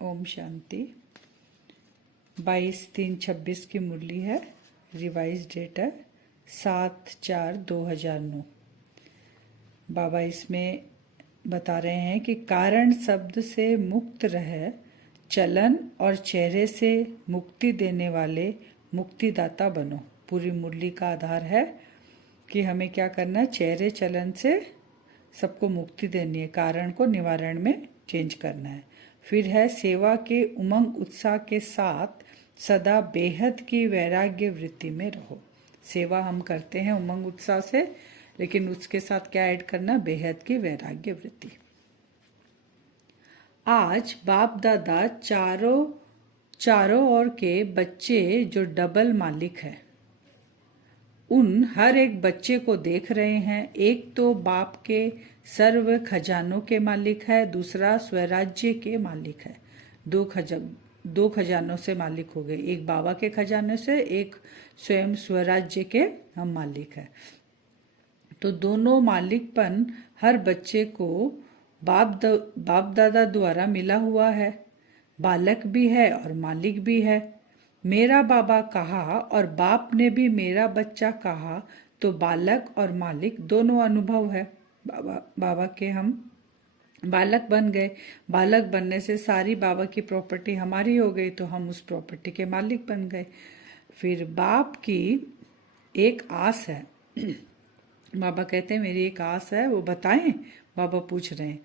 ओम शांति। 22/3/26 की मुरली है। Revise date है 7/4/2009। बाबा इसमें बता रहे हैं कि कारण शब्द से मुक्त रह, चलन और चेहरे से मुक्ति देने वाले मुक्तिदाता बनो। पूरी मुरली का आधार है कि हमें क्या करना है, चेहरे चलन से सबको मुक्ति देनी है, कारण को निवारण में चेंज करना है। फिर है सेवा के उमंग उत्साह के साथ सदा बेहद की वैराग्य वृत्ति में रहो। सेवा हम करते हैं उमंग उत्साह से, लेकिन उसके साथ क्या ऐड करना, बेहद की वैराग्य वृत्ति। आज बाप दादा चारों ओर के बच्चे जो डबल मालिक है, उन हर एक बच्चे को देख रहे हैं। एक तो बाप के सर्व खजानों के मालिक है, दूसरा स्वराज्य के मालिक है। दो खजानों से मालिक हो गए, एक बाबा के खजाने से, एक स्वयं स्वराज्य के हम मालिक है। तो दोनों मालिकपन हर बच्चे को बाप दादा द्वारा मिला हुआ है। बालक भी है और मालिक भी है। मेरा बाबा कहा और बाप ने भी मेरा बच्चा कहा, तो बालक और मालिक दोनों अनुभव है। बाबा के हम बालक बन गए। बालक बनने से सारी बाबा की प्रॉपर्टी हमारी हो गई, तो हम उस प्रॉपर्टी के मालिक बन गए। फिर बाप की एक आस है। बाबा कहते हैं मेरी एक आस है, वो बताएं। बाबा पूछ रहे हैं,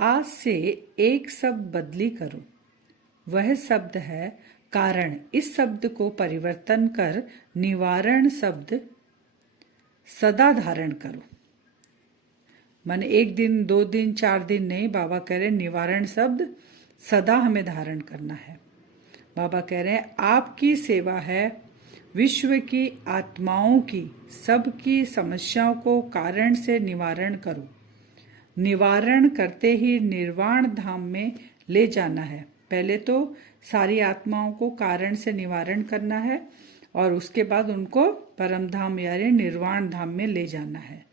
आस से एक शब्द बदली करो, वह शब्द है कारण। इस शब्द को परिवर्तन कर निवारण शब्द सदा धारण करो। माने एक दिन, 2 दिन, 4 दिन नहीं, बाबा कह रहे हैं निवारण शब्द सदा हमें धारण करना है। बाबा कह रहे हैं आपकी सेवा है विश्व की आत्माओं की सबकी समस्याओं को कारण से निवारण करो। निवारण करते ही निर्वाण धाम में ले जाना है। पहले तो सारी आत्माओं को कारण से निवारण करना है और उसके बाद उनको परम धाम यानी निर्वाण धाम में ले जाना है।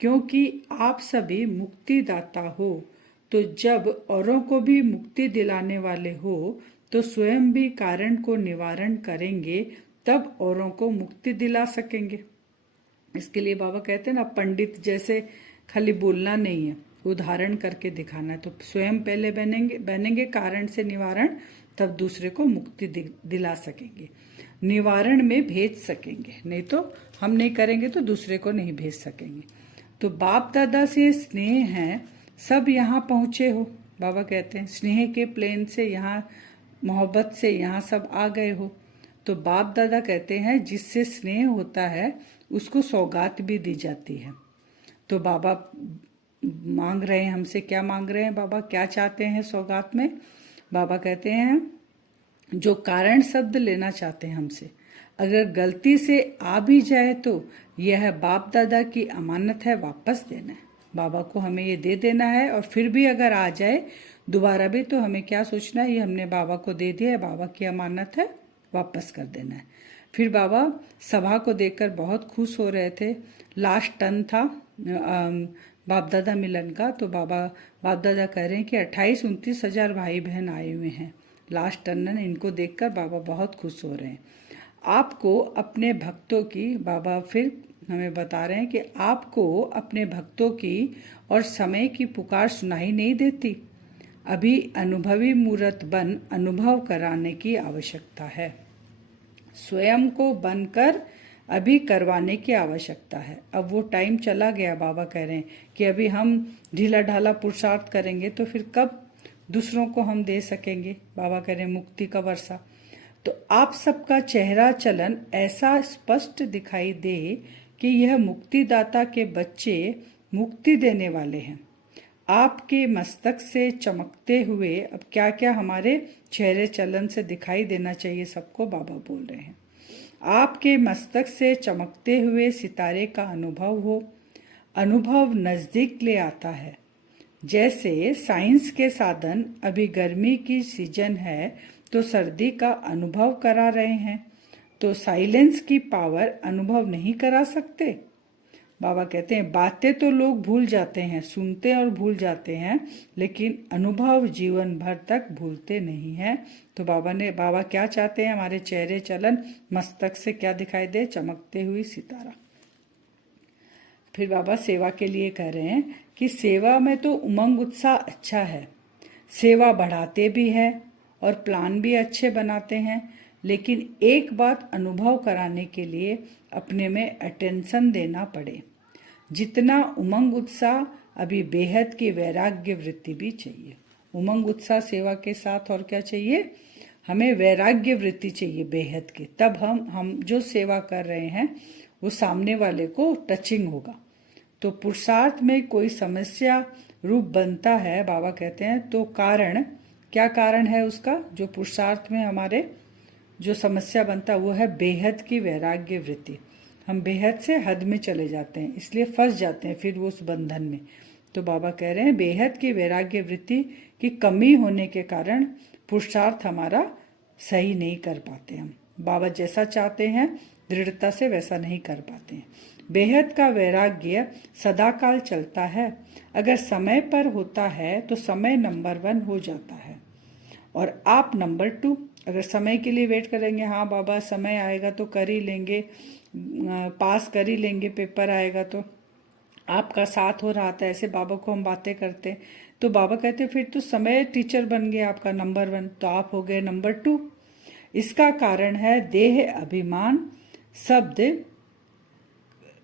क्योंकि आप सभी मुक्तिदाता हो, तो जब औरों को भी मुक्ति दिलाने वाले हो, तो स्वयं भी कारण को निवारण करेंगे, तब औरों को मुक्ति दिला सकेंगे। इसके लिए बाबा कहते हैं ना, पंडित जैसे खाली बोलना नहीं है, उदाहरण करके दिखाना है। तो स्वयं पहले बनेंगे कारण से निवारण, तब दूसरे को मुक्ति दिला सकेंगे, निवारण में भेज सकेंगे। नहीं तो हम नहीं करेंगे तो दूसरे को नहीं भेज सकेंगे। तो बाप दादा से स्नेह है, सब यहाँ पहुंचे हो। बाबा कहते हैं स्नेह के प्लेन से यहाँ, मोहब्बत से यहाँ सब आ गए हो। तो बाप दादा कहते हैं जिससे स्नेह होता है उसको सौगात भी दी जाती है। तो बाबा मांग रहे हैं हमसे, क्या मांग रहे हैं बाबा, क्या चाहते हैं सौगात में? बाबा कहते हैं जो कारण शब्द लेना चाहते हैं हमसे, अगर गलती से आ भी जाए तो यह बाप दादा की अमानत है, वापस देना है। बाबा को हमें ये दे देना है, और फिर भी अगर आ जाए दोबारा भी, तो हमें क्या सोचना है, ये हमने बाबा को दे दिया है, बाबा की अमानत है, वापस कर देना है। फिर बाबा सभा को देखकर बहुत खुश हो रहे थे। लास्ट टर्न था बाप दादा मिलन का। तो बाप दादा कह रहे हैं कि 28-29 हजार भाई बहन आए हुए हैं लास्ट टर्न। इनको देखकर बाबा बहुत खुश हो रहे हैं। आपको अपने भक्तों की, बाबा फिर हमें बता रहे हैं कि आपको अपने भक्तों की और समय की पुकार सुनाई नहीं देती। अभी अनुभवी मूर्त बन अनुभव कराने की आवश्यकता है। स्वयं को बनकर अभी करवाने की आवश्यकता है। अब वो टाइम चला गया। बाबा कह रहे हैं कि अभी हम ढीला ढाला पुरुषार्थ करेंगे तो फिर कब दूसरों को हम दे सकेंगे। बाबा कह रहे हैं मुक्ति का वर्षा। तो आप सबका चेहरा चलन ऐसा स्पष्ट दिखाई दे कि यह मुक्तिदाता के बच्चे मुक्ति देने वाले हैं। आपके मस्तक से चमकते हुए, अब क्या क्या हमारे चेहरे चलन से दिखाई देना चाहिए सबको, बाबा बोल रहे हैं आपके मस्तक से चमकते हुए सितारे का अनुभव हो। अनुभव नजदीक ले आता है। जैसे साइंस के साधन अभी गर्मी की सीजन है तो सर्दी का अनुभव करा रहे हैं, तो साइलेंस की पावर अनुभव नहीं करा सकते। बाबा कहते हैं बातें तो लोग भूल जाते हैं, सुनते और भूल जाते हैं, लेकिन अनुभव जीवन भर तक भूलते नहीं हैं। तो बाबा क्या चाहते हैं, हमारे चेहरे चलन मस्तक से क्या दिखाई दे, चमकते हुई सितारा। फिर बाबा सेवा के लिए कह रहे हैं कि सेवा में तो उमंग उत्साह अच्छा है, सेवा बढ़ाते भी है और प्लान भी अच्छे बनाते हैं, लेकिन एक बात अनुभव कराने के लिए अपने में अटेंशन देना पड़े। जितना उमंग उत्साह अभी बेहद की वैराग्य वृत्ति भी चाहिए। उमंग उत्साह सेवा के साथ और क्या चाहिए, हमें वैराग्य वृत्ति चाहिए बेहद की। तब हम जो सेवा कर रहे हैं वो सामने वाले को टचिंग होगा। तो पुरुषार्थ में कोई समस्या रूप बनता है, बाबा कहते हैं तो कारण क्या कारण है उसका, जो पुरुषार्थ में हमारे जो समस्या बनता है वो है बेहद की वैराग्य वृत्ति। हम बेहद से हद में चले जाते हैं, इसलिए फंस जाते हैं फिर वो उस बंधन में। तो बाबा कह रहे हैं बेहद की वैराग्य वृत्ति की कमी होने के कारण पुरुषार्थ हमारा सही नहीं कर पाते। हम बाबा जैसा चाहते हैं दृढ़ता से वैसा नहीं कर पाते हैं। बेहद का वैराग्य सदाकाल चलता है। अगर समय पर होता है तो समय नंबर 1 हो जाता है और आप नंबर 2। अगर समय के लिए वेट करेंगे, हाँ बाबा समय आएगा तो कर ही लेंगे, पास कर ही लेंगे, पेपर आएगा तो आपका साथ हो रहा था, ऐसे बाबा को हम बातें करते, तो बाबा कहते फिर तो समय टीचर बन गया आपका नंबर 1, तो आप हो गए नंबर 2। इसका कारण है देह अभिमान शब्द।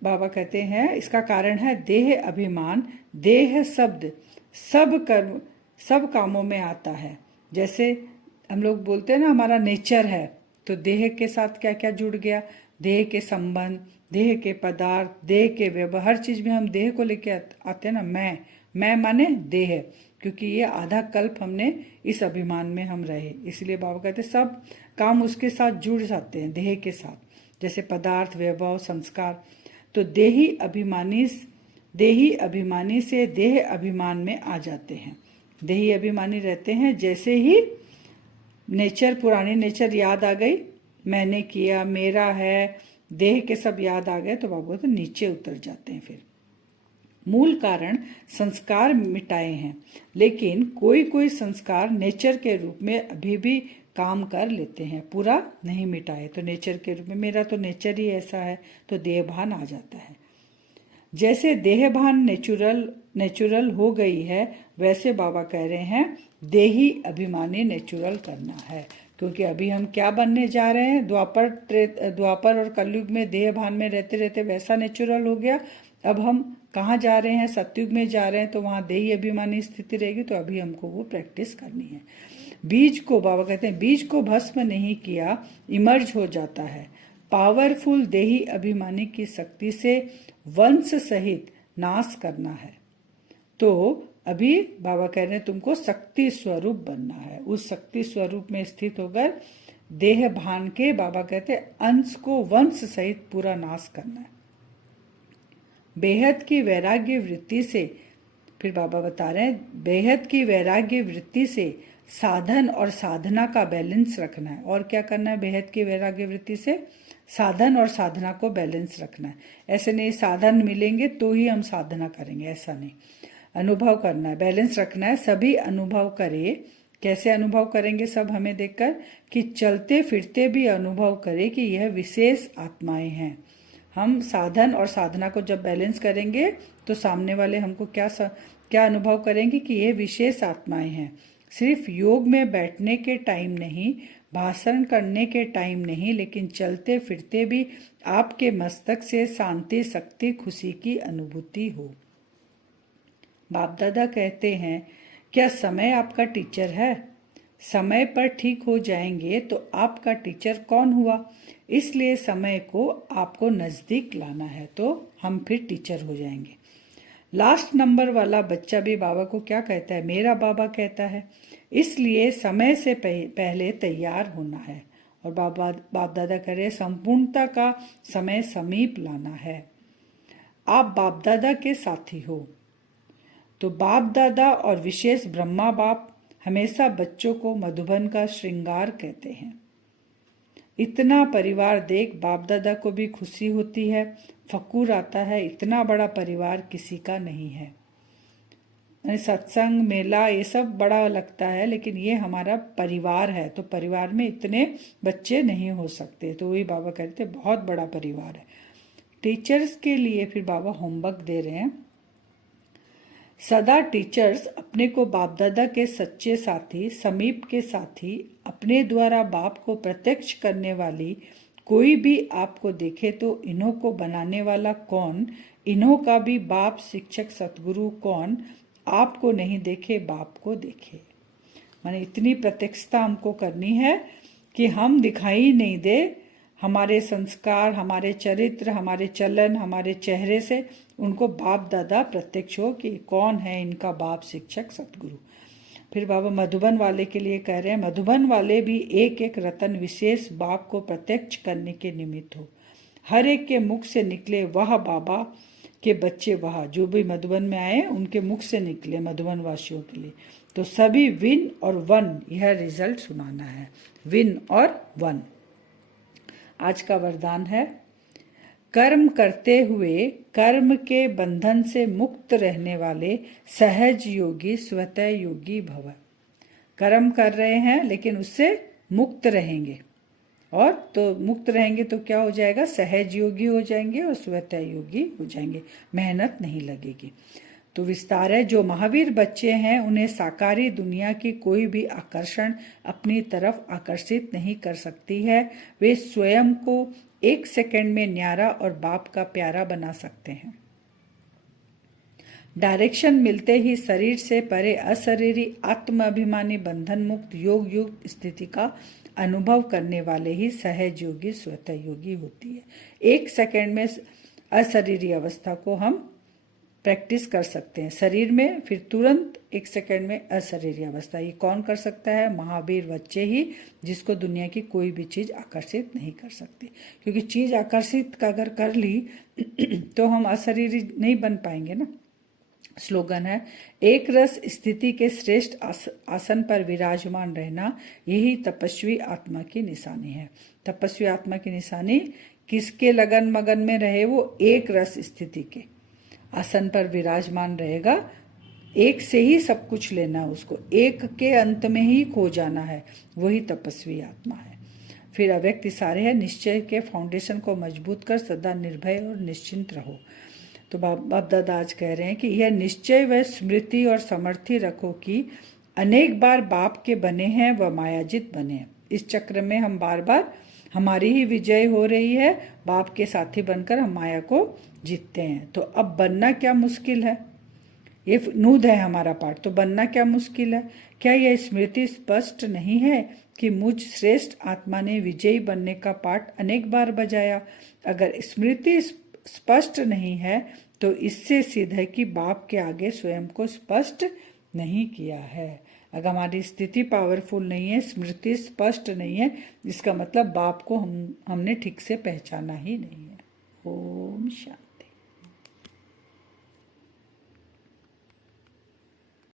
बाबा कहते हैं इसका कारण है देह अभिमान। देह शब्द सब कामों में आता है। जैसे हम लोग बोलते हैं ना हमारा नेचर है, तो देह के साथ क्या क्या जुड़ गया, देह के संबंध, देह के पदार्थ, देह के व्यवहार, हर चीज में हम देह को लेके आते हैं ना। मैं माने देह, क्योंकि ये आधा कल्प हमने इस अभिमान में हम रहे, इसलिए बाबा कहते सब काम उसके साथ जुड़ जाते हैं देह के साथ, जैसे पदार्थ, वैभव, संस्कार। तो देही अभिमानी से देह अभिमान में आ जाते हैं। देही अभिमानी रहते हैं, जैसे ही नेचर, पुरानी नेचर याद आ गई, मैंने किया, मेरा है, देह के सब याद आ गए, तो बाबा तो नीचे उतर जाते हैं। फिर मूल कारण संस्कार मिटाए हैं, लेकिन कोई कोई संस्कार नेचर के रूप में अभी भी काम कर लेते हैं, पूरा नहीं मिटाए। तो नेचर के रूप में मेरा तो नेचर ही ऐसा है, तो देहभान आ जाता है। जैसे देहभान नेचुरल हो गई है, वैसे बाबा कह रहे हैं देही अभिमानी नेचुरल करना है। क्योंकि अभी हम क्या बनने जा रहे हैं, द्वापर और कलयुग में देहभान में रहते रहते वैसा नेचुरल हो गया। अब हम कहाँ जा रहे हैं, सतयुग में जा रहे हैं, तो वहां देही अभिमानी स्थिति रहेगी। तो अभी हमको वो प्रैक्टिस करनी है। बीज को, बाबा कहते हैं बीज को भस्म नहीं किया, इमर्ज हो जाता है। पावरफुल देही अभिमानी की शक्ति से वंश सहित नाश करना है। तो अभी बाबा कह रहे हैं तुमको शक्ति स्वरूप बनना है। उस शक्ति स्वरूप में स्थित होकर देह भान के, बाबा कहते हैं अंश को वंश सहित पूरा नाश करना है। बेहद की वैराग्य वृत्ति से, फिर बाबा बता रहे हैं बेहद की वैराग्य वृत्ति से साधन और साधना का बैलेंस रखना है। और क्या करना है, बेहद की वैराग्य वृत्ति से साधन और साधना को बैलेंस रखना है। ऐसे नहीं साधन मिलेंगे तो ही हम साधना करेंगे, ऐसा नहीं। अनुभव करना है, बैलेंस रखना है। सभी अनुभव करे, कैसे अनुभव करेंगे सब हमें देखकर, कि चलते फिरते भी अनुभव करे कि यह विशेष आत्माएं हैं। हम साधन और साधना को जब बैलेंस करेंगे तो सामने वाले हमको क्या अनुभव करेंगे कि ये विशेष आत्माएं हैं। सिर्फ योग में बैठने के टाइम नहीं, भाषण करने के टाइम नहीं, लेकिन चलते फिरते भी आपके मस्तक से शांति, शक्ति, खुशी की अनुभूति हो। बाप दादा कहते हैं क्या समय आपका टीचर है? समय पर ठीक हो जाएंगे तो आपका टीचर कौन हुआ? इसलिए समय को आपको नजदीक लाना है, तो हम फिर टीचर हो जाएंगे। लास्ट नंबर वाला बच्चा भी बाबा को क्या कहता है, मेरा बाबा कहता है। इसलिए समय से पहले तैयार होना है। और बाप दादा कह रहे संपूर्णता का समय समीप लाना है। आप बाप दादा के साथी हो। तो बाप दादा और विशेष ब्रह्मा बाप हमेशा बच्चों को मधुबन का श्रृंगार कहते हैं। इतना परिवार देख बाप दादा को भी खुशी होती है। फकूर आता है, इतना बड़ा परिवार किसी का नहीं है। सत्संग मेला ये सब बड़ा लगता है, लेकिन ये हमारा परिवार है, तो परिवार में इतने बच्चे नहीं हो सकते। तो वही बाबा कहते बहुत बड़ा परिवार है। टीचर्स के लिए फिर बाबा होमवर्क दे रहे हैं। सदा टीचर्स अपने को बाप दादा के सच्चे साथी, समीप के साथी, अपने द्वारा बाप को प्रत्यक्ष करने वाली, कोई भी आपको देखे तो इन्हों को बनाने वाला कौन, इन्हों का भी बाप शिक्षक सतगुरु कौन, आपको नहीं देखे बाप को देखे। माने इतनी प्रत्यक्षता हमको करनी है कि हम दिखाई नहीं दे, हमारे संस्कार, हमारे चरित्र, हमारे चलन, हमारे चेहरे से उनको बाप दादा प्रत्यक्ष हो कि कौन है इनका बाप शिक्षक सतगुरु। फिर बाबा मधुबन वाले के लिए कह रहे हैं, मधुबन वाले भी एक एक रतन विशेष बाप को प्रत्यक्ष करने के निमित्त हो। हर एक के मुख से निकले वह बाबा के बच्चे, वह जो भी मधुबन में आए उनके मुख से निकले मधुबन वासियों के लिए। तो सभी विन और वन, यह रिजल्ट सुनाना है, विन और वन। आज का वरदान है, कर्म करते हुए कर्म के बंधन से मुक्त रहने वाले सहज योगी स्वतः योगी भव। कर्म कर रहे हैं लेकिन उससे मुक्त रहेंगे, और तो मुक्त रहेंगे तो क्या हो जाएगा, सहज योगी हो जाएंगे और स्वतः योगी हो जाएंगे, मेहनत नहीं लगेगी। तो विस्तार है, जो महावीर बच्चे हैं उन्हें साकारी दुनिया की कोई भी आकर्षण अपनी तरफ आकर्षित नहीं कर सकती है। वे स्वयं को एक सेकंड में न्यारा और बाप का प्यारा बना सकते हैं। डायरेक्शन मिलते ही शरीर से परे अशरीरी आत्म अभिमानी बंधन मुक्त योग युक्त स्थिति का अनुभव करने वाले ही सहज योगी स्वतः योगी होती है। एक सेकंड में अशरीरी अवस्था को हम प्रैक्टिस कर सकते हैं शरीर में, फिर तुरंत एक सेकंड में अशरीरी अवस्था। ये कौन कर सकता है, महावीर बच्चे ही, जिसको दुनिया की कोई भी चीज आकर्षित नहीं कर सकती। क्योंकि चीज आकर्षित अगर कर ली तो हम अशरीरी नहीं बन पाएंगे ना। स्लोगन है, एक रस स्थिति के श्रेष्ठ आसन पर विराजमान रहना, यही तपस्वी आत्मा की निशानी है। तपस्वी आत्मा की निशानी किसके लगन मगन में रहे, वो एक रस स्थिति के आसन पर विराजमान रहेगा। एक से ही सब कुछ लेना, उसको एक के अंत में ही खो जाना है, वही तपस्वी आत्मा है। फिर अव्यक्त इशारे है, निश्चय के फाउंडेशन को मजबूत कर सदा निर्भय और निश्चिंत रहो। तो बाप दादा आज कह रहे हैं कि यह निश्चय व स्मृति और समर्थी रखो कि अनेक बार बाप के बने हैं व मायाजित बने हैं। इस चक्र में हम बार बार हमारी ही विजय हो रही है, बाप के साथी बनकर हम माया को जीतते हैं। तो अब बनना क्या मुश्किल है, ये नूद है हमारा पाठ, तो बनना क्या मुश्किल है। क्या यह स्मृति स्पष्ट नहीं है कि मुझ श्रेष्ठ आत्मा ने विजयी बनने का पाठ अनेक बार बजाया। अगर स्मृति स्पष्ट नहीं है तो इससे सिद्ध है कि बाप के आगे स्वयं को स्पष्ट नहीं किया है। अगर हमारी स्थिति पावरफुल नहीं है, स्मृति स्पष्ट नहीं है, इसका मतलब बाप को हमने ठीक से पहचाना ही नहीं है। ओम शांति।